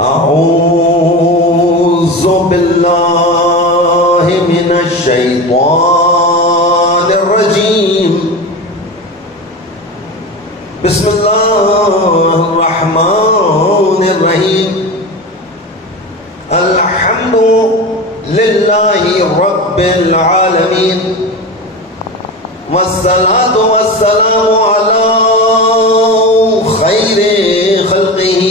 أعوذ بالله من الشيطان الرجيم. بسم الله الرحمن الرحيم. الحمد لله رب العالمين، والصلاة والسلام على خير خلقه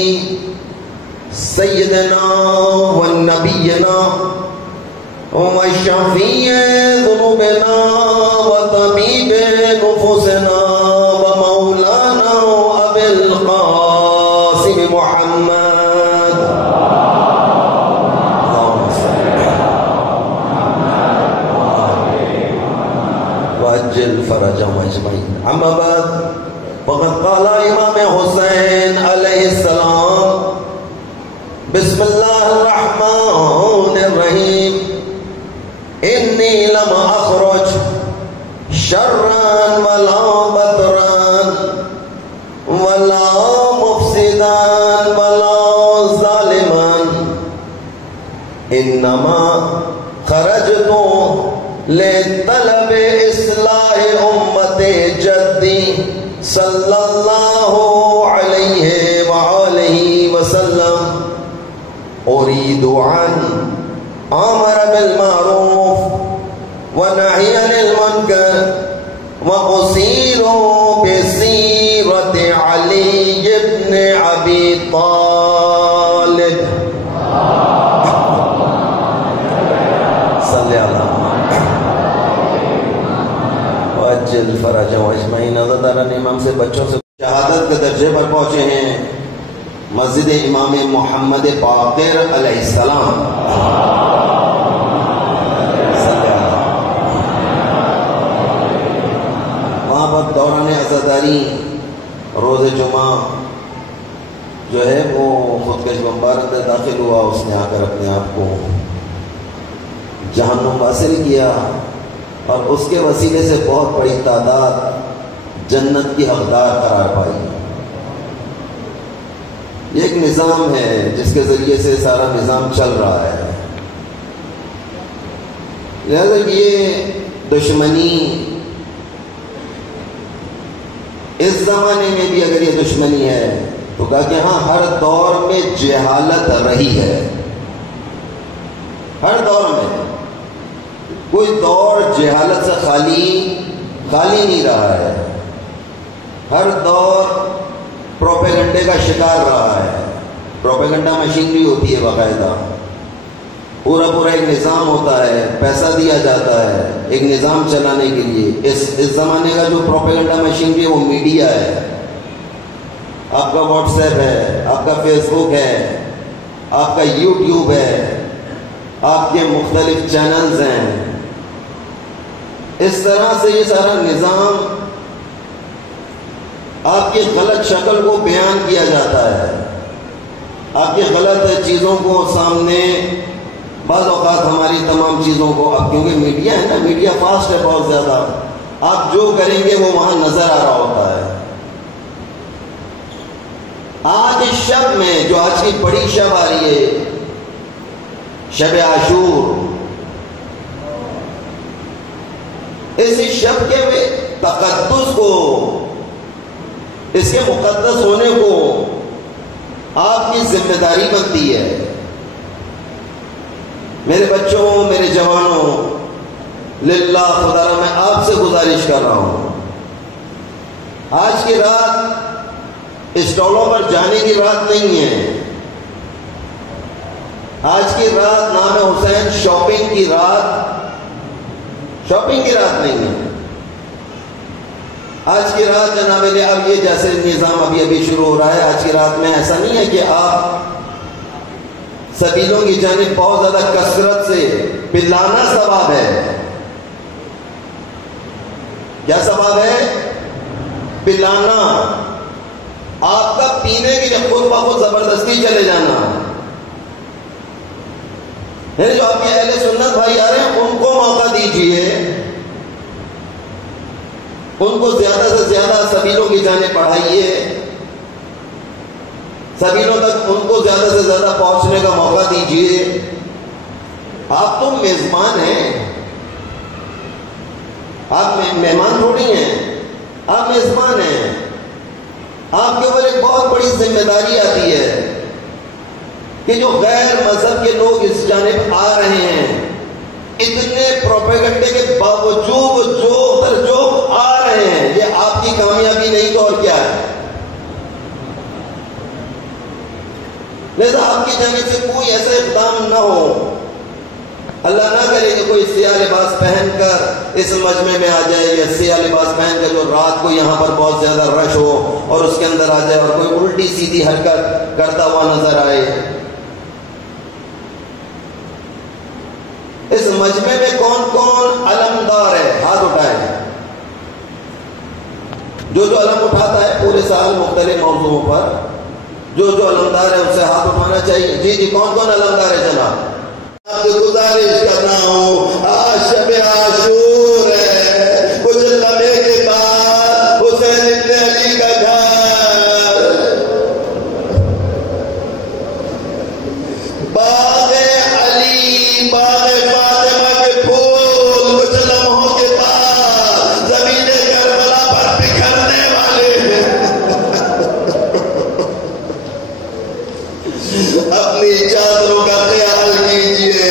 سيدنا ونبينا وشفيع ذنوبنا وطبيب نفوسنا ومولانا أبي القاسم محمد وأجل فرجهم أجمعين. أما بعد، فقد قال امام حسین علیہ السلام: بسم اللہ الرحمن الرحیم. انی لم اخرج شرا ولا بدرا ولا مفسدا ولا ظالما، انما خرجت لطلب اصلاح امت جدی صلی اللہ علیہ وآلہ وسلم. اريد ان امر بالمعروف ونهي عن المنكر واصير بسيرة علي بن ابي طالب صلی اللہ وعجل فرجهم اجمعین. عزیزان امام سے بچوں سے شہادت کے درجے پر پہنچے ہیں مسجد امام محمد باقر علیہ السلام. وہاں پر دوران عزاداری روز جمعہ جو ہے وہ خودکش بمبار میں داخل ہوا. اس نے آ کر اپنے آپ کو جہنم حاصل کیا اور اس کے وسیلے سے بہت بڑی تعداد جنت کی حقدار قرار پائی. یہ ایک نظام ہے جس کے ذریعے سے سارا نظام چل رہا ہے. لہذا یہ دشمنی اس زمانے میں بھی اگر یہ دشمنی ہے تو کہا کہ ہاں ہر دور میں جہالت رہی ہے. ہر دور میں کوئی دور جہالت سے خالی نہیں رہا ہے. ہر دور پروپیگنڈے کا شکار رہا ہے. پروپیگنڈا مشینری ہوتی ہے باقاعدہ. پورا ایک نظام ہوتا ہے، پیسہ دیا جاتا ہے ایک نظام چلانے کے لیے. اس زمانے کا جو پروپیگنڈا مشینری ہے وہ میڈیا ہے. آپ کا واٹس ایپ ہے، آپ کا فیس بک ہے، آپ کا یوٹیوب ہے، آپ کے مختلف چینلز ہیں. اس طرح سے یہ سارا نظام آپ کی غلط شکل کو بیان کیا جاتا ہے. آپ کی غلط چیزوں کو سامنے، بعض اوقات ہماری تمام چیزوں کو، اب کیونکہ میڈیا ہے نا، میڈیا فاسٹ ہے بہت زیادہ، آپ جو کریں گے وہ وہاں نظر آ رہا ہوتا ہے. آج اس شب میں جو آج کی بڑی شب آ رہی ہے، شب عاشور، اس شب کے تقدس کو، اس کے مقدس ہونے کو آپ کی ذمہ داری بنتی ہے. میرے بچوں، میرے جوانوں، للہ خدا را میں آپ سے گزارش کر رہا ہوں، آج کی رات اسٹالوں پر جانے کی رات نہیں ہے. آج کی رات نام حسین شاپنگ کی رات نہیں ہے. آج کی رات جناب علی، اب یہ جیسے نظام ابھی شروع ہو رہا ہے، آج کی رات میں ایسا نہیں ہے کہ آپ سبیلوں کی جانب بہت زیادہ کثرت سے پلانا ثواب ہے. کیا ثواب ہے؟ پلانا. آپ کا پینے کے لیے خود بخود زبردستی چلے جانا. جو آپ کے اہل سنت بھائی آ رہے ہیں ان کو موقع دیجیے، ان کو زیادہ سے زیادہ سبیلوں کی جانب پڑھائیے. سبیلوں تک ان کو زیادہ سے زیادہ پہنچنے کا موقع دیجیے. آپ تو میزبان ہیں، آپ مہمان تھوڑی ہیں، آپ میزبان ہیں. آپ کے اوپر ایک بہت بڑی ذمہ داری آتی ہے کہ جو غیر مذہب کے لوگ اس جانب آ رہے ہیں، اتنے پروپیگنڈے کے باوجود جو آ رہے ہیں، یہ آپ کی کامیابی نہیں تو اور کیا ہے. لہذا آپ کی جانب سے کوئی ایسا اقدام نہ ہو، اللہ نہ کرے کہ کوئی سیاہ لباس پہن کر اس مجمع میں آ جائے، یا سیاہ لباس پہن کر جو رات کو یہاں پر بہت زیادہ رش ہو اور اس کے اندر آ جائے اور کوئی الٹی سیدھی حرکت کرتا ہوا نظر آئے. اس مجمع میں کون کون علمدار ہے؟ ہاتھ اٹھائے. جو علم اٹھاتا ہے پورے سال مختلف موضوعوں پر، جو علمدار ہے اسے ہاتھ اٹھانا چاہیے. جی کون کون علمدار ہے جناب؟ گزارش کرنا ہوں، آج شب عاشور ہے، کچھ لمحے کے بعد حسین ابن علی کا گھر باغ علی، باغ فاطمہ کے پھول کچھ لمحوں کے بعد زمین کربلا پر بکھرنے والے ہیں. اپنی چادروں کا خیال کیجئے،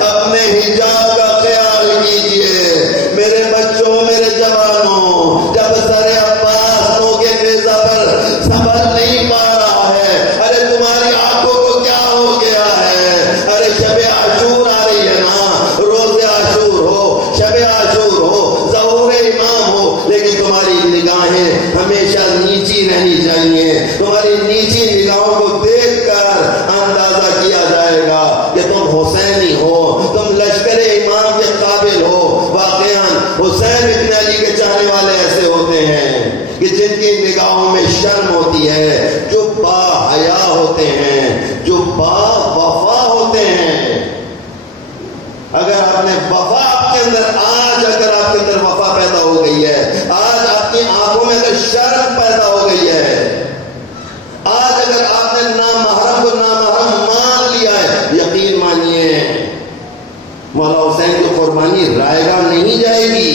اپنے حجاب کا خیال کیجئے. میرے بچوں، میرے جوانوں، جب سر عباس نو کے نیزہ پر سنبھل نہیں پا رہا ہے، ارے تمہاری آنکھوں کو کیا ہو گیا ہے؟ ارے شب عاشور آ رہی ہے نا، روز عاشور ہو، شب عاشور ہو، ظہور امام ہو، لیکن تمہاری نگاہیں ہمیشہ نیچی رہنی چاہیے. تمہاری نیچی نگاہوں کو دیکھ کر اندازہ کیا جائے گا کہ تم حسینی ہو، تم لشکر امام کے قابل ہو. واقعاً حسین ابن علی کے چاہنے والے ایسے ہوتے ہیں کہ جن کی نگاہوں میں شرم ہوتی ہے، جو با حیا ہوتے ہیں، جو با وفا ہوتے ہیں. اگر آپ نے وفا آپ کے اندر اگر آپ کے اندر وفا پیدا ہو گئی ہے، آج آپ کی آنکھوں میں اگر شرم پیدا ہو گئی ہے، آج اگر آپ نے نامحرم کو نامحرم مان لیا ہے، یقین مانیے مولا حسین کی قربانی رائے گاہ نہیں جائے گی.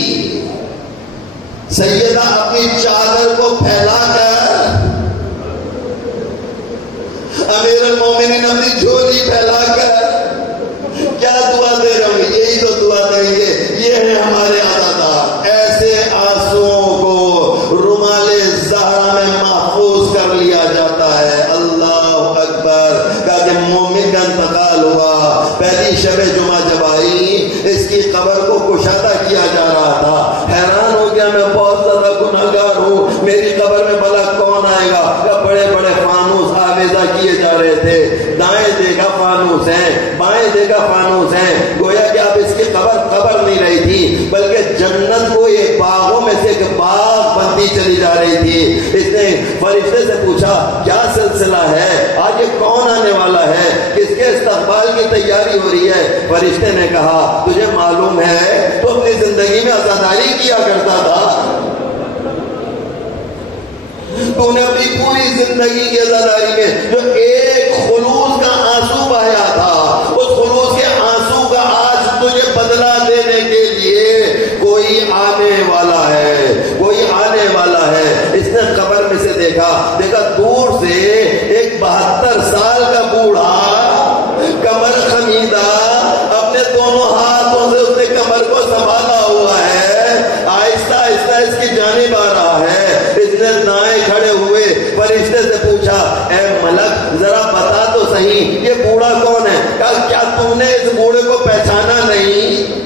سیدہ اپنی چادر کو پھیلا کر، امیر المومنین اپنی جھولی پھیلا کر کیا دعا دے رہے ہوں گے؟ یہی تو دعا دیں گے. یہ ہے ہمارے عزادار. ایسے آنسوؤں کو رومال زہرا میں محفوظ کر لیا جاتا ہے. اللہ اکبر. کہا کہ مومن کا انتقال ہوا، پہلی شب جمعہ جب آئی، اس کی قبر کو کشادہ کیا جا رہا تھا. حیران ہو گیا، میں بہت زیادہ گناہگار ہوں، میری قبر میں بھلا کون آئے گا؟ بڑے بڑے فانوس آویزہ کیے جا رہے تھے. دائیں دیکھا فانوس ہیں، بائیں دیکھا فانوس ہیں. گویا کہ اب اس کی قبر نہیں رہی تھی، بلکہ جنت کو ایک باغوں میں سے ایک باغ بنتی چلی جا رہی تھی. اس نے فرشتے سے پوچھا کیا سلسلہ ہے، آج یہ کون آنے والا ہے، کس کے استقبال کی تیاری ہو رہی ہے؟ فرشتے نے کہا تجھے معلوم ہے تو اپنی زندگی میں عزاداری کیا کرتا تھا، تو نے اپنی پوری زندگی کی عزاداری میں جو ایک خلوص کا آنسو بہایا تھا، اس خلوص کے آنسو کا آج تجھے بدلہ دینے کے لیے کوئی آنے والا ہے، کوئی آنے والا ہے. اس نے قبر میں سے دیکھا دور سے ایک 72 سال کا بوڑھا، کمر خمیدہ، اپنے دونوں ہاتھوں سے اس نے کمر کو سنبھالا ہوا ہے، آہستہ آہستہ اس کی جانب آ رہا ہے. اس نے دائیں کھڑے ہوئے فرشتے سے پوچھا اے ملک ذرا بتا تو صحیح یہ بوڑھا کون ہے؟ کہا کیا تم نے اس بوڑھے کو پہچانا نہیں؟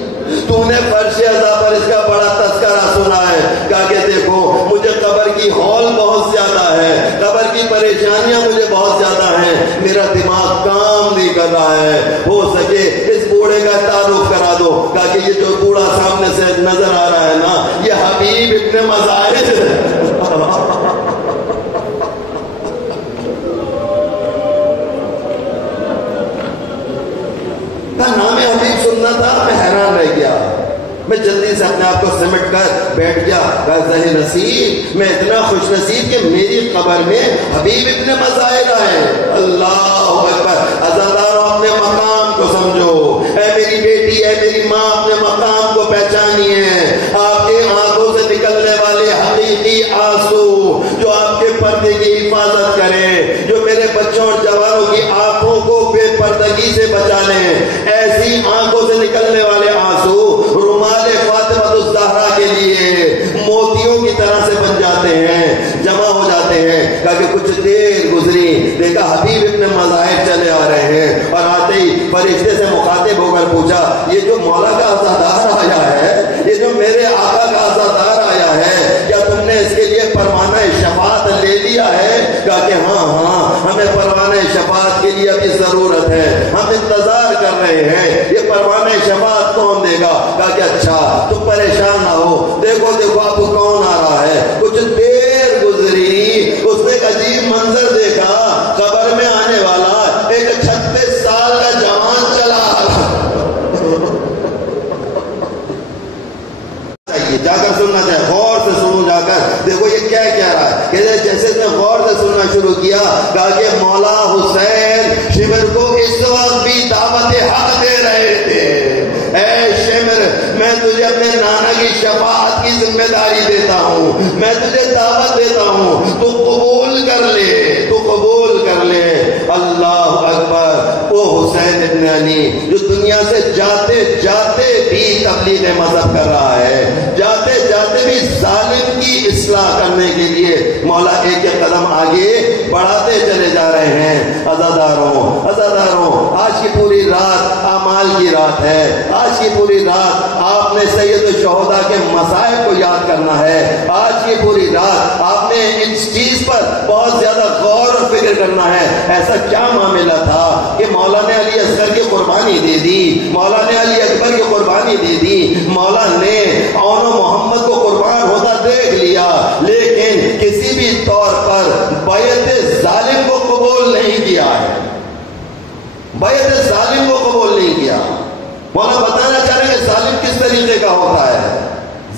تم نے فرش عزا پر اس کا بڑا تذکرہ سنا ہے. کہا کہ دیکھو مجھے قبر کی ہول بہت زیادہ ہے، قبر کی پریشانیاں مجھے بہت زیادہ ہیں، میرا دماغ کام نہیں کر رہا ہے، ہو سکے اس بوڑھے کا تعارف کرا دو. کہا کہ یہ جو بوڑھا سامنے سے نظر آ رہا ہے نا، یہ حبیب ابن مزاحم کا نام حبیب سننا تھا. میں حیران رہ گیا. میں جلدی سے اپنے آپ کو سمٹ کر بیٹھ گیا. ذہن نصیب میں اتنا خوش نصیب کہ میری قبر میں حبیب ابن مظاہر آئے. اللہ اکبر. عزاداروں اپنے مقام کو سمجھو. اے میری بیٹی، اے میری ماں، اپنے مقام کو پہچانیے. آپ کے آنکھوں سے نکلنے والے حقیقی آنسو جو آپ کے پردے کی حفاظت کریں، جو میرے بچوں اور جوانوں کی آنکھوں کو بے پردگی سے بچا لیں، ایسی آنکھوں سے نکلنے والے آنسو رومال فاطمہ الزہرا کے لیے موتیوں کی طرح سے بن جاتے ہیں، جمع ہو جاتے ہیں. کہا کہ کچھ دیر گزری، دیکھا حبیب ابن مظاہر چلے آ رہے ہیں، اور آتے ہی فرشتے سے مخاطب ہو کر پوچھا یہ جو مولا کا عزادار آیا ہے، یہ جو میرے آقا کا عزادار آیا ہے، کیا تم نے اس کے لیے پروانہ شفاعت لے لیا ہے؟ کہا کہ ہاں ہمیں پروانہ شفاعت کے لیے ابھی ضرورت ہے، ہم انتظار کر رہے ہیں، یہ پروانہ شفاعت کون دے گا؟ کہا کہ اچھا تم پریشان نہ ہو، دیکھو دیکھو اب کون آ رہا ہے. کچھ دیر گزری، اس نے ایک عجیب منظر دیکھا. قبر میں آنے والا ایک 36 سال کا جوان چلا جا کر سننا چاہیے. غور سے سنو، جا کر دیکھو یہ کیا کہہ رہا ہے. کہ جیسے اس نے غور سے سننا شروع کیا، کہا کہ مولا حسین شمر کو اس وقت بھی دعوت حق دے رہے تھے. اے شمر، میں تجھے اپنے نانا کی شفاعت کی ذمہ داری دیتا ہوں، میں تجھے دعوت دیتا ہوں، تو قبول کر لے، تو قبول کر لے. اللہ اکبر. وہ حسین ابن علی جو دنیا سے جاتے جاتے بھی تبلیغ مذہب کر رہا ہے، جاتے جاتے بھی ظالم کی اصلاح کرنے کے لیے مولا ایک ایک قدم آگے بڑھاتے چلے جا رہے ہیں. عزاداروں آج کی پوری رات اعمال کی رات ہے. آج کی پوری رات آپ نے سید الشہداء کے مصائب کو یاد کرنا ہے. آج کی پوری رات آپ نے اس چیز پر بہت زیادہ غور اور فکر کرنا ہے. ایسا کیا معاملہ تھا کہ مولا نے علی اصغر کی قربانی دے دی، مولا نے علی اکبر کی قربانی دے دی، مولا نے اون و محمد کو قربان ہوتا دیکھ لیا، لیکن کسی بھی طور پر بیعت ظالم کو قبول نہیں کیا ہے. بیعت ظالم کو قبول نہیں کیا. مولا بتانا چاہ رہے ہیں کہ ظالم کس طریقے کا ہوتا ہے،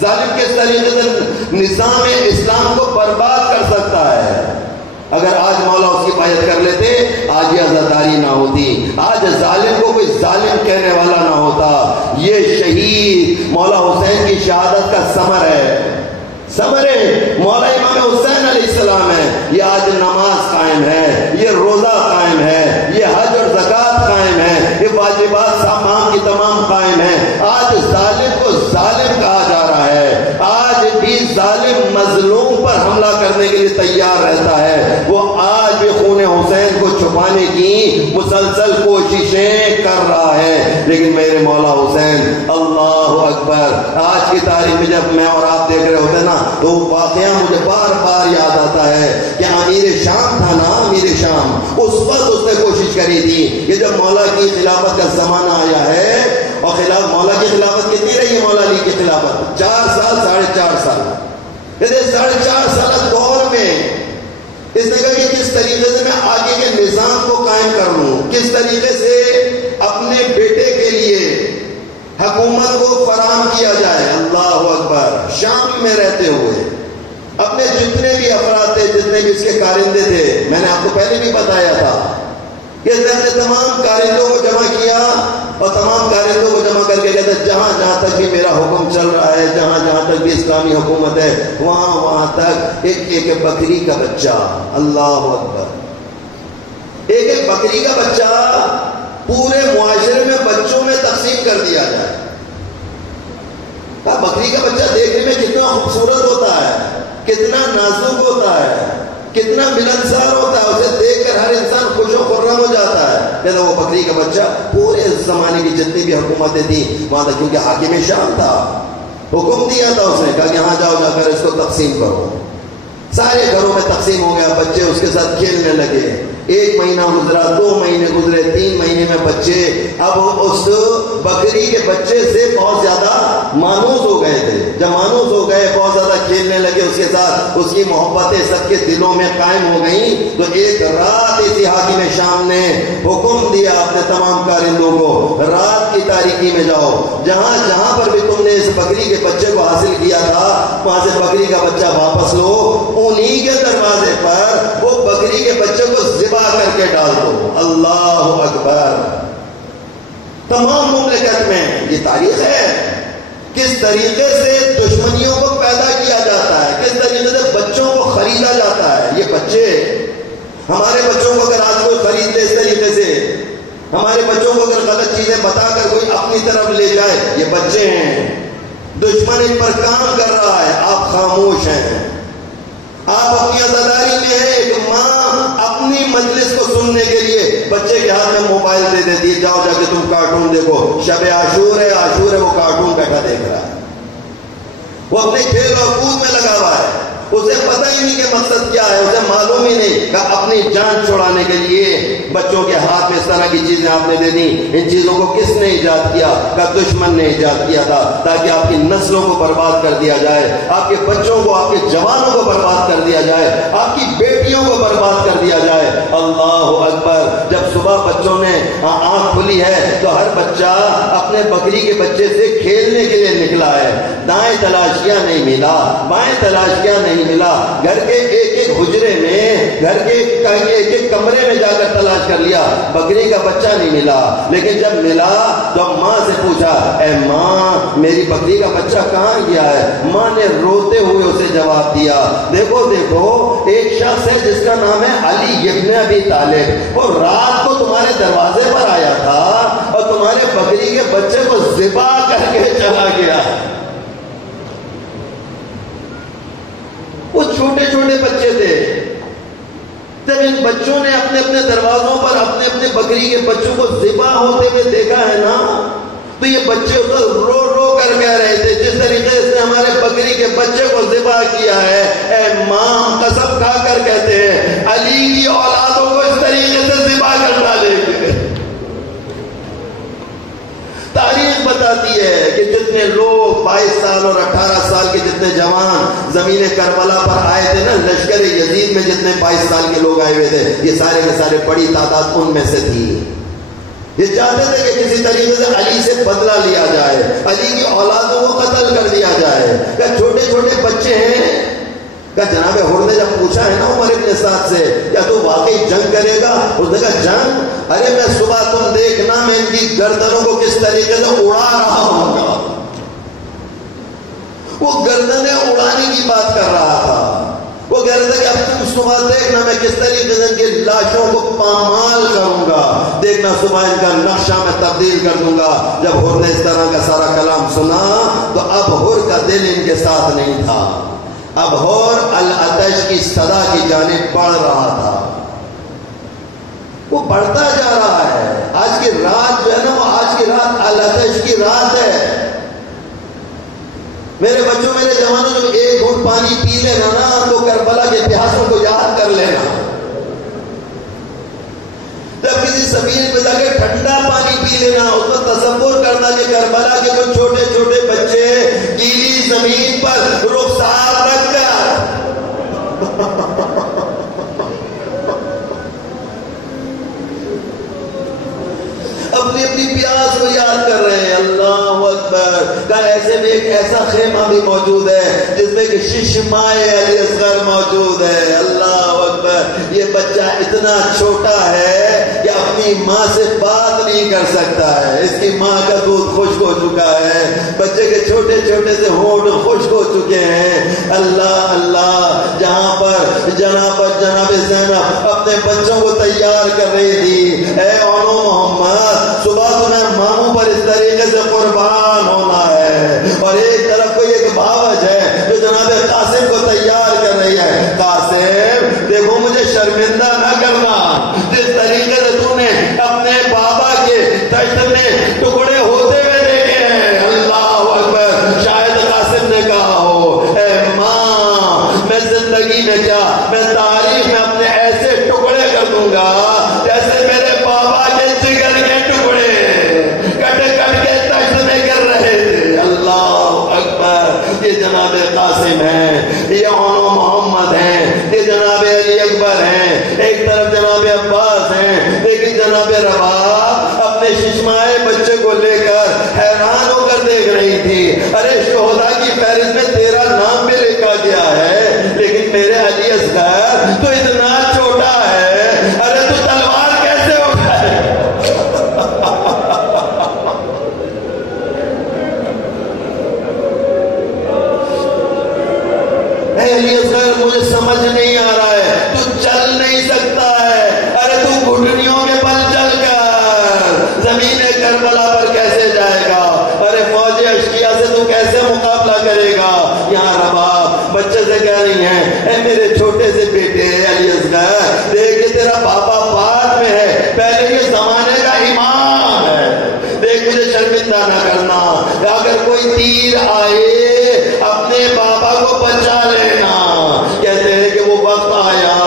ظالم کس طریقے سے نظام اسلام کو برباد کر سکتا ہے. اگر آج مولا اس کی بیعت کر لیتے، آج یہ عزاداری نہ ہوتی، آج ظالم کو کوئی ظالم کہنے والا نہ ہوتا. یہ شہید مولا حسین کی شہادت کا ثمر ہے. ثمر مولا امام حسین علیہ السلام ہے. یہ آج نماز قائم ہے، یہ روزہ قائم ہے، یہ حج اور زکوٰۃ قائم ہے، یہ واجبات تمام کی تمام قائم ہے. آج ظالم کو ظالم کہا جا رہا ہے. آج بھی ظالم مظلوم پر حملہ کرنے کے لیے تیار رہتا ہے. وہ آج بھی خون حسین کو چھپانے کی مسلسل کوششیں کر رہا ہے. لیکن میرے مولا حسین، اللہ اکبر. آج کی تاریخ میں جب میں اور آپ دیکھ رہے ہوتے نا، تو واقعہ مجھے بار بار یاد آتا ہے کہ امیر شام تھا نا، امیر شام، اس وقت اس نے کوشش کری تھی کہ جب مولا کی خلافت کا زمانہ آیا ہے، اور مولا کی خلافت کتنی رہی ہے؟ مولا علی کی خلافت 4 سال، 4.5 سال. 4.5 سال دور میں اس نے کہا کہ کس طریقے سے میں آگے کے نظام کو قائم کر لوں، کس طریقے سے اپنے بیٹے کے لیے حکومت کو فراہم کیا جائے. اللہ اکبر. شام میں رہتے ہوئے اپنے جتنے بھی افراد تھے، جتنے بھی اس کے کارندے تھے، میں نے آپ کو پہلے بھی بتایا تھا کہ اس نے تمام کارندوں کو جمع کیا، اور تمام کارندوں کو جمع کر کے کہتا جہاں جہاں تک بھی میرا حکم چل رہا ہے، جہاں جہاں تک بھی اسلامی حکومت ہے، وہاں وہاں تک ایک ایک بکری کا بچہ، اللہ اکبر، ایک ایک بکری کا بچہ پورے معاشرے میں بچوں میں تقسیم کر دیا جائے. بکری کا بچہ دیکھنے میں کتنا خوبصورت ہوتا ہے، کتنا نازک ہوتا ہے، کتنا ملنسار ہوتا ہے. اسے دیکھ کر ہر انسان خوش و خرم ہو جاتا ہے. کہتا وہ بکری کا بچہ پورے زمانے کی جتنی بھی حکومتیں تھیں وہاں تک، کیونکہ حاکم شام تھا، حکم دیا تھا اس نے، کہا کہ یہاں جاؤ، جا کر اس کو تقسیم کرو. سارے گھروں میں تقسیم ہو گیا. بچے اس کے ساتھ کھیلنے لگے. 1 مہینہ گزرا، 2 مہینے گزرے، 3 مہینے میں بچے اب اس بکری کے بچے سے بہت زیادہ مانوس ہو گئے تھے. جب مانوس ہو گئے، بہت زیادہ کھیلنے لگے اس کے ساتھ، اس کی محبتیں سب کے دلوں میں قائم ہو گئیں. تو ایک رات اسی حاکم شام نے حکم دیا اپنے تمام کارندوں کو، رات کی تاریکی میں جاؤ، جہاں جہاں پر بھی تم نے اس بکری کے بچے کو حاصل کیا تھا وہاں سے بکری کا بچہ واپس لو، انہی کے دروازے پر وہ بکری کے بچے کو ذبح کر کے ڈال دو۔ اللہ اکبر۔ تمام مملکت میں یہ تاریخ ہے کس طریقے سے دشمنیوں کو پیدا کیا جاتا ہے، کس طریقے سے بچوں کو خریدا جاتا ہے۔ یہ بچے، ہمارے بچوں کو اگر آج کوئی خرید لے اس طریقے سے، ہمارے بچوں کو اگر غلط چیزیں بتا کر کوئی اپنی طرف لے جائے، یہ بچے ہیں، دشمن ان پر کام کر رہا ہے، آپ خاموش ہیں، آپ اپنی عزاداری میں ہیں۔ ایک ماں اپنی مجلس کو سننے کے لیے بچے کے ہاتھ میں موبائل دے دیتی ہے، جاؤ جا کے تم کارٹون دیکھو، شب عاشور ہے، عاشور ہے، وہ کارٹون بیٹھا دیکھ رہا ہے، وہ اپنے کھیل اور کود میں لگا ہوا ہے، اسے پتہ ہی نہیں کہ مقصد کیا ہے، اسے معلوم ہی نہیں کہ اپنی جان چھڑانے کے لیے بچوں کے ہاتھ میں اس طرح کی چیزیں آپ نے دے دی۔ ان چیزوں کو کس نے ایجاد کیا؟ کہ دشمن نے ایجاد کیا تھا، تاکہ آپ کی نسلوں کو برباد کر دیا جائے، آپ کے بچوں کو، آپ کے جوانوں کو برباد کر دیا جائے، آپ کی بیٹیوں کو برباد کر دیا جائے۔ اللہ اکبر۔ جب صبح بچوں نے آنکھ کھلی ہے تو ہر بچہ اپنے بکری کے بچے سے کھیلنے کے لیے نکلا ہے، دائیں تلاش کیا نہیں ملا، بائیں تلاش کیا نہیں ملا، گھر کے ایک ایک حجرے میں، گھر کے ایک ایک کمرے میں جا کر تلاش کر لیا، بکری کا بچہ نہیں ملا۔ لیکن جب ملا تو ماں سے پوچھا، اے ماں میری بکری کا بچہ کہاں گیا ہے؟ ماں نے روتے ہوئے اسے جواب دیا، دیکھو دیکھو ایک شخص ہے جس کا نام ہے علی ابن ابی طالب، اور رات کو تمہارے دروازے پر آیا تھا اور تمہارے بکری کے بچے کو ذبح کر کے چلا گیا۔ وہ چھوٹے چھوٹے بچے تھے، جب ان بچوں نے اپنے اپنے دروازوں پر اپنے اپنے بکری کے بچوں کو ذبح ہوتے ہوئے دیکھا ہے نا، تو یہ بچے اس کو رو رو کر کہہ رہے تھے، جس طریقے سے ہمارے بکری کے بچے کو ذبح کیا ہے، اے ماں قسم کھا کر کہتے ہیں علی کی اولادوں کو اس طریقے سے ذبح کر ڈالیں گے۔ تاریخ بتاتی ہے کہ جتنے لوگ 22 سال اور 18 سال کے جتنے جوان زمین کربلا پر آئے تھے نا، لشکر یزید میں جتنے 22 سال کے لوگ آئے ہوئے تھے، یہ سارے کے سارے بڑی تعداد ان میں سے تھی۔ یہ چاہتے تھے کہ کسی طریقے سے علی سے بدلہ لیا جائے، علی کی اولادوں کو قتل کر دیا جائے۔ کہ چھوٹے چھوٹے بچے ہیں، کہ جناب حر نے جب پوچھا ہے نا عمر ابن سعد سے، کیا تو واقعی جنگ کرے گا؟ اس نے کہا جنگ؟ ارے میں صبح تم دیکھنا میں ان کی گردنوں کو کس طریقے سے اڑا رہا ہوں گا۔ وہ گردنیں اڑانے کی بات کر رہا تھا، وہ کہہ رہا تھا کہ اب تم صبح دیکھنا میں کس طریقے سے ان کی لاشوں کو پامال کروں گا، دیکھنا صبح ان کا نقشہ میں تبدیل کر دوں گا۔ جب حر نے اس طرح کا سارا کلام سنا تو اب حر کا دل ان کے ساتھ نہیں تھا، اب حر العطش کی صدا کی جانب بڑھ رہا تھا، وہ بڑھتا جا رہا ہے۔ آج کی رات جو ہے نا، وہ آج کی رات العطش کی رات ہے۔ میرے بچوں، میرے جوانوں، جو ایک گھونٹ پانی پی لینا نا تو کربلا کے پیاسوں کو یاد کر لینا۔ جب کسی سبیل پہ جا کے ٹھنڈا پانی پی لینا، اس میں تصور کرنا کہ کربلا کے جو چھوٹے چھوٹے بچے گیلی زمین پر رخسار رکھ کر اپنی اپنی پیاس کو یاد کر رہے ہیں۔ اللہ اکبر۔ کہ ایسے میں ایک ایسا خیمہ بھی موجود ہے جس میں کہ ششمائے علی اصغر موجود ہے۔ اللہ اکبر۔ یہ بچہ اتنا چھوٹا ہے کہ اپنی ماں سے بات نہیں کر سکتا ہے، اس کی ماں کا دودھ خشک ہو چکا ہے، بچے کے چھوٹے چھوٹے سے ہونٹ خشک ہو چکے ہیں۔ اللہ اللہ۔ جہاں پر جناب زینب اپنے بچوں کو تیار کر رہی تھی، اے اونو محمد، صبح تمہیں ماموں پر اس طریقے سے قربان ہونا ہے، اور ایک طرف کوئی ایک بھاوج ہے جو جناب قاسم کو تیار کر رہی ہے، قاسم دیکھو مجھے شرمندہ نہ کرنا، جس طریقے سے تو نے اپنے بابا کے دشت میں ٹکڑے ہوتے ہوئے دیکھے ہیں۔ اللہ اکبر۔ شاید قاسم نے کہا ہو، اے ماں میں زندگی میں کیا، میں تاریخ میں اپنے ایسے ٹکڑے کر دوں گا جیسے میرے بابا کے جگر کے ٹکڑے کٹ کٹ کے دشت میں کر رہے تھے۔ اللہ اکبر۔ یہ جناب قاسم ہیں، یہ اونو محمد ہیں، یہ جناب علی اکبر ہیں، ایک طرف جناب عباس ہیں، لیکن جناب رباح اپنے ششمائے بچے کو لے کر لیکن میرے علی اصغر تو اتنا چھوٹا ہے، ارے تو تلوار کیسے اٹھائے؟ اے علی اصغر مجھے سمجھ نہیں آ رہا ہے، تو چل نہیں سکتا ہے، ارے تو گھٹنیوں کے بل چل کر زمین کربلا پر کیسے جائے گا؟ ارے فوج اشقیاء سے تو کیسے مقابلہ کرے گا؟ یہاں رباب بچے سے کہہ رہی ہیں، اے میرے چھوٹے سے بیٹے علی اصغر، دیکھ کہ تیرا پاپا بعد میں ہے، پہلے یہ زمانے کا امام ہے، دیکھ مجھے شرمندہ نہ کرنا، اگر کوئی تیر آئے اپنے بابا کو بچا لینا۔ کہتے ہیں کہ وہ وقت آیا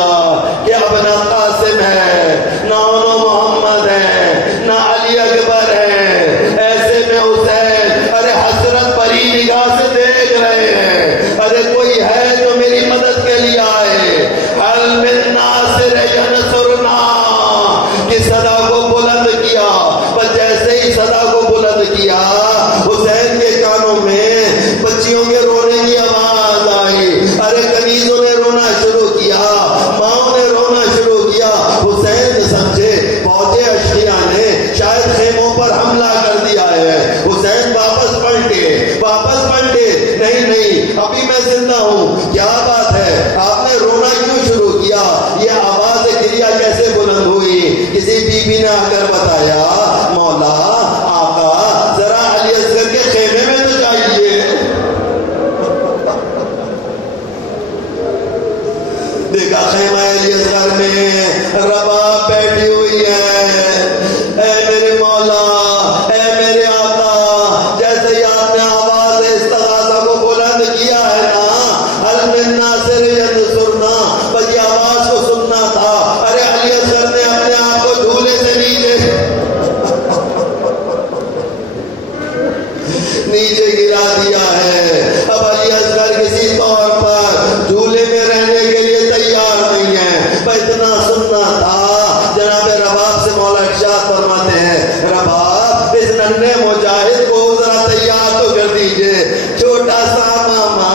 کہ اب نہ قاسم ہے، نہ محمد ہے، نہ علی اکبر ہے، ایسے میں حسین ارے حسرت بھری نگاہ سے دیکھ رہے ہیں، ارے کوئی ہے جو میری مدد کے لیے آئے، حل من ناصر ینصرنا کی صدا کو بلند کیا، بس جیسے ہی صدا کو بلند کیا حسین کے کانوں میں بچیوں کے رونے کی آواز آئی، ارے کنیزوں نے رونا شروع کیا، ماؤں نے رونا شروع کیا۔ حسین نے سمجھے فوج اشقیاء نے شاید خیموں پر حملہ کر دیا ہے، حسین واپس پلٹے، نہیں ابھی میں زندہ ہوں، کیا بات ہے، آپ نے رونا کیوں شروع کیا؟ یہ آواز گریہ کیسے بلند ہوئی؟ کسی بی بی نے آ کر بتایا، مولا آقا ذرا علی اصغر کے خیمے میں تو جائیے۔ دیکھا خیمہ علی اصغر میں رباب بیٹھی ہوئی ہے، اے میرے مولا، اے میرے آقا، جیسے ہی آپ نے آواز استغاثہ کو بلند کیا ہے نا، حل من ناصر ینصرنا، بس یہ آواز کو سننا تھا، ارے علی اصغر نے اپنے آپ کو جھولے سے نیچے گرا دیا ہے۔ اب علی اصغر کسی طور پر جھولے میں رہنے کے لیے تیار نہیں ہے، بس اتنا سننا تھا۔ جناب رباب سے مولا ارشاد فرماتے ہیں، رباب اس ننھے مجاہد کو ذرا تیار تو کر دیجئے۔ چھوٹا سا ماما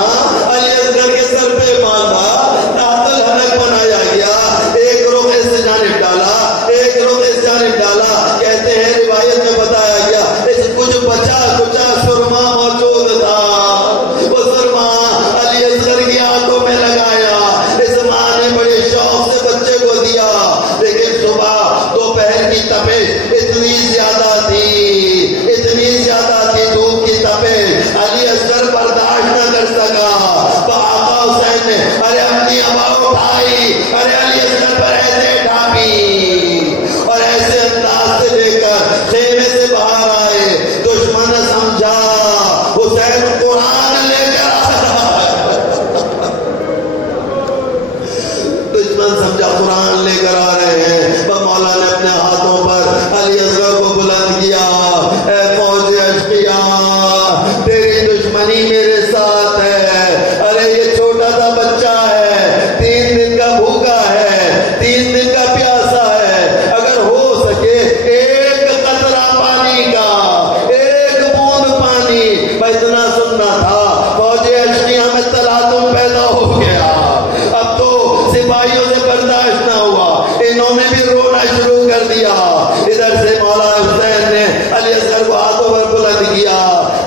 علی اصغر کے سر پہ باندھا، تحت الحلق بنایا گیا، ایک رخ اس جانب ڈالا، ایک رخ اس جانب ڈالا۔ کہتے ہیں روایت میں بتایا گیا اس کچھ بچا سرما موجود تھا، وہ سرما علی اصغر کی آنکھوں میں لگایا، اس ماں نے بڑے شوق سے بچے کو دیا، لیکن صبح دوپہر کی تپش اتنی زیادہ تھی دھوپ کی تپش علی اصغر برداشت نہ کر سکا، تو آقا حسین نے ارے اپنی ہوا اٹھائی، ارے علی اصغر پر ایسے ڈھابی اور ایسے انداز سے لے کر خیمے سے باہر آئے۔ دشمن سمجھا حسین قرآن لے کر آ رہے ہیں، مولا نے اپنے ہاتھوں پر علی اصغر کو بلند کیا، اے فوج اشقیاء تیری دشمنی میرے ساتھ ہے، ارے یہ چھوٹا سا بچہ ہے، 3 دن کا بھوکا ہے، 3 دن کا پیاسا ہے، اگر ہو سکے ایک قطرہ پانی کا، ایک بوند پانی، میں اتنا سننا تھا۔ فوج اشقیاء میں تلاطم پیدا ہو گیا، اب تو سپاہیوں سے برداشت نہ ہوا، انہوں نے بھی رونا شروع کر دیا۔ ادھر سے مولا حسین نے علی اصغر کو ہاتھوں پر بلند کیا،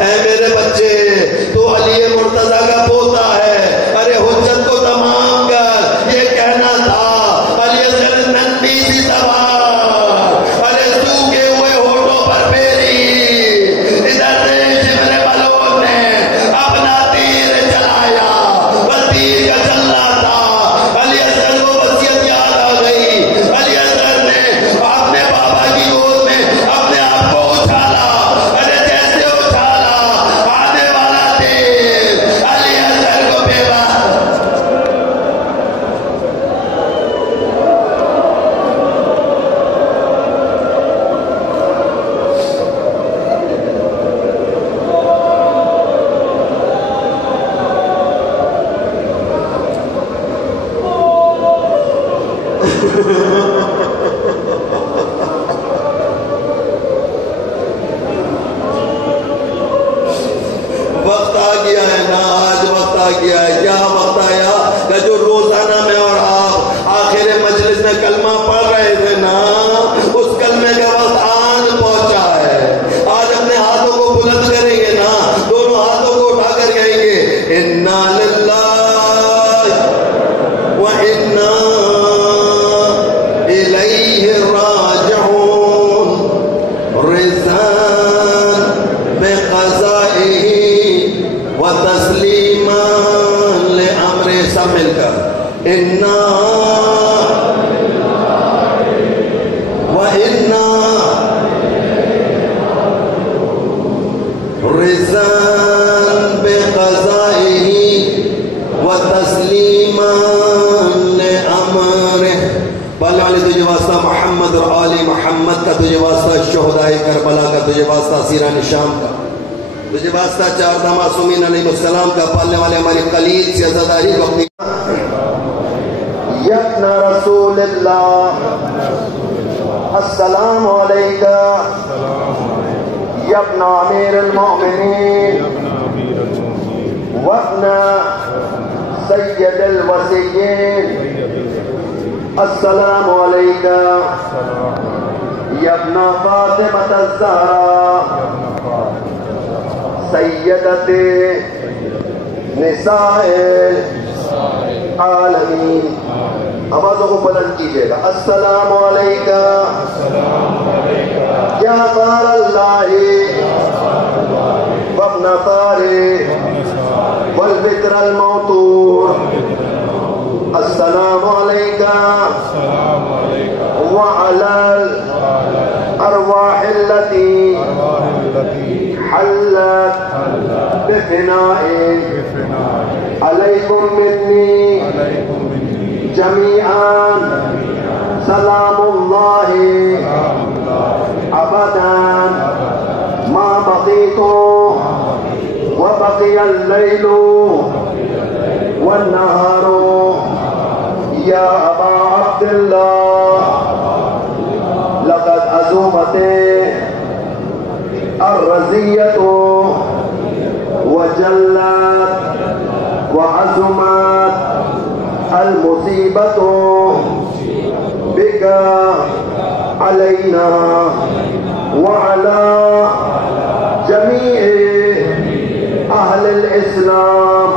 اے میرے بچے تو علی مرتضیٰ کا پوتا ہے، ارے حجت کو تمام کر، یہ کہنا تھا علی اصغر ننھی سی تبار، ارے سوکھے ہوئے ہونٹوں پر پھیری، ادھر سے شمر ملعون نے اپنا تیر چلایا، بس تیر کا چلنا تھا، علی اصغر کو وصیت یاد آ گئی، علی اصغر نے اپنے بابا کی گود میں اپنے آپ کو اچھالا، ارے جیسے اچھالا آنے والا تیر علی اصغر کو بے وقت آ گیا ہے نا، آج وقت آ گیا ہے، کیا وقت آیا کہ جو جزائه وتسليما لأمره. پالنے والے تجھے واسطہ محمد اور آل محمد کا، تجھے واسطہ شہدائے کربلا کا، تجھے واسطہ اسیران شام کا، تجھے واسطہ چار معصومین علیہ السلام کا، پالنے والے ہماری خلیل سے عزاداری کو اپنی یبن رسول اللہ السلام علیکہ یبن امیر المؤمنین وابن سید الوسیین السلام علیکہ یبن فاطمة الزہرا سیدت نساء العالمین. آوازوں کو بلند کیجئے گا. السلام علیکہ یا طار اللہ وابن طارق والبکر الموتور. السلام علیکہ وعلی الارواح التي حلت بفناء علیکم منی جميعا سلام الله أبدا ما بقيت وبقي الليل والنهار. يا أبا عبد الله لقد أزومت الرزية وجلت وعزمت المصيبة بك علينا وعلى جميع أهل الإسلام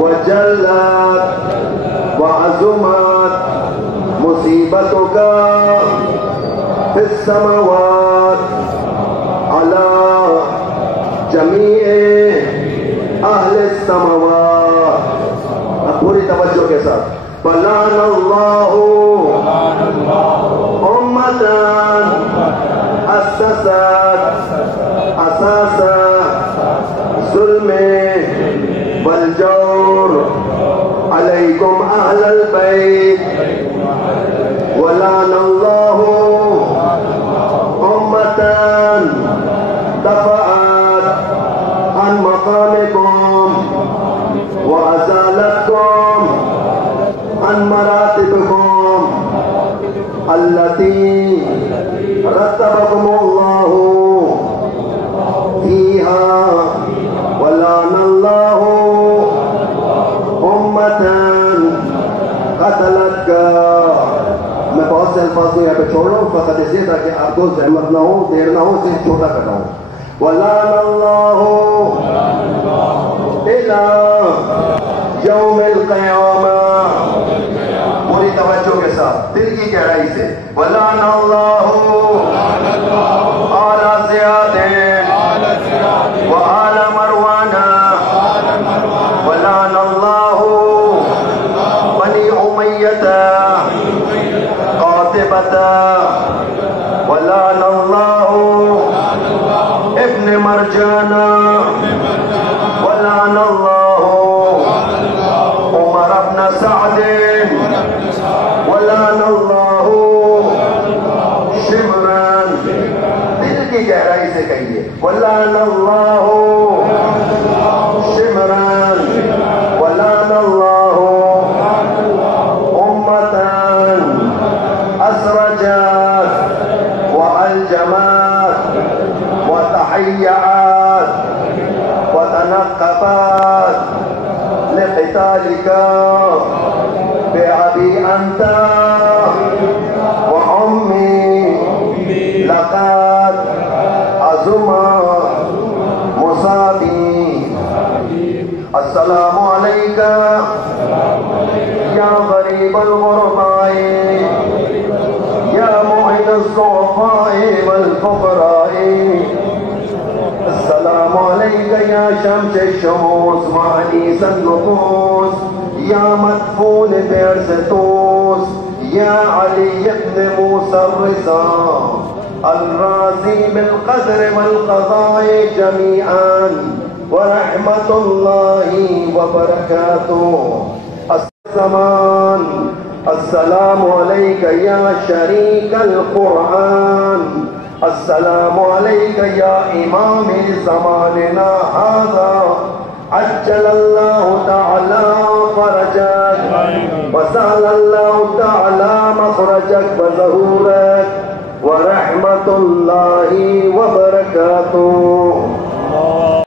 وجلت وعزمت مصيبتك في السماوات على جميع أهل السماوات. پوری توجہ کے ساتھ. فلعن اللہ امتاً اسست اساس ظلم والجور علیکم اہل البیت. ولعن اللہ امتاً دفعت عن مقامکم وأزالتكم عن مراتبكم التي رتبكم الله فيها. ولعن الله أمة قتلتك. میں بہت سے الفاظ کو یہاں پہ چھوڑ رہا ہوں فقط اس لیے تاکہ آپ کو زحمت نہ ہو، دیر نہ ہو، صرف چھوٹا کر رہا ہوں. ولعن الله إلى یوم القیامہ. پوری توجہ کے ساتھ دل کی گہرائی سے. ولعن اللہ آل زیاد وآل مروان. ولعن اللہ بنی امیۃ قاطبۃ. ولعن اللہ ابن مرجان. ولعن اللہ عمر بن سعد. ولعن اللہ شمران. دل کی گہرائی سے کہیے. ولعن اللہ شمران. ولعن اللہ امتان اسرجات والجمات وتحيعات وتنقبات لقتالك بأبي أنت وأمي. لقد عظم مصابي. السلام عليك يا غريب الغرباء يا معين الضعفاء والفقراء. السلام عليك يا شمس الشموس وأنيس النفوس يا مدفون بأرسطوس يا علي بن موسى الرضا الراضي بالقدر والقضاء جميعا. ورحمة الله وبركاته. الزمان السلام عليك يا شريك القرآن، السلام عليك يا إمام زماننا هذا، عجل الله تعالى فرجك وسهل الله تعالى مخرجك وظهورك، ورحمة الله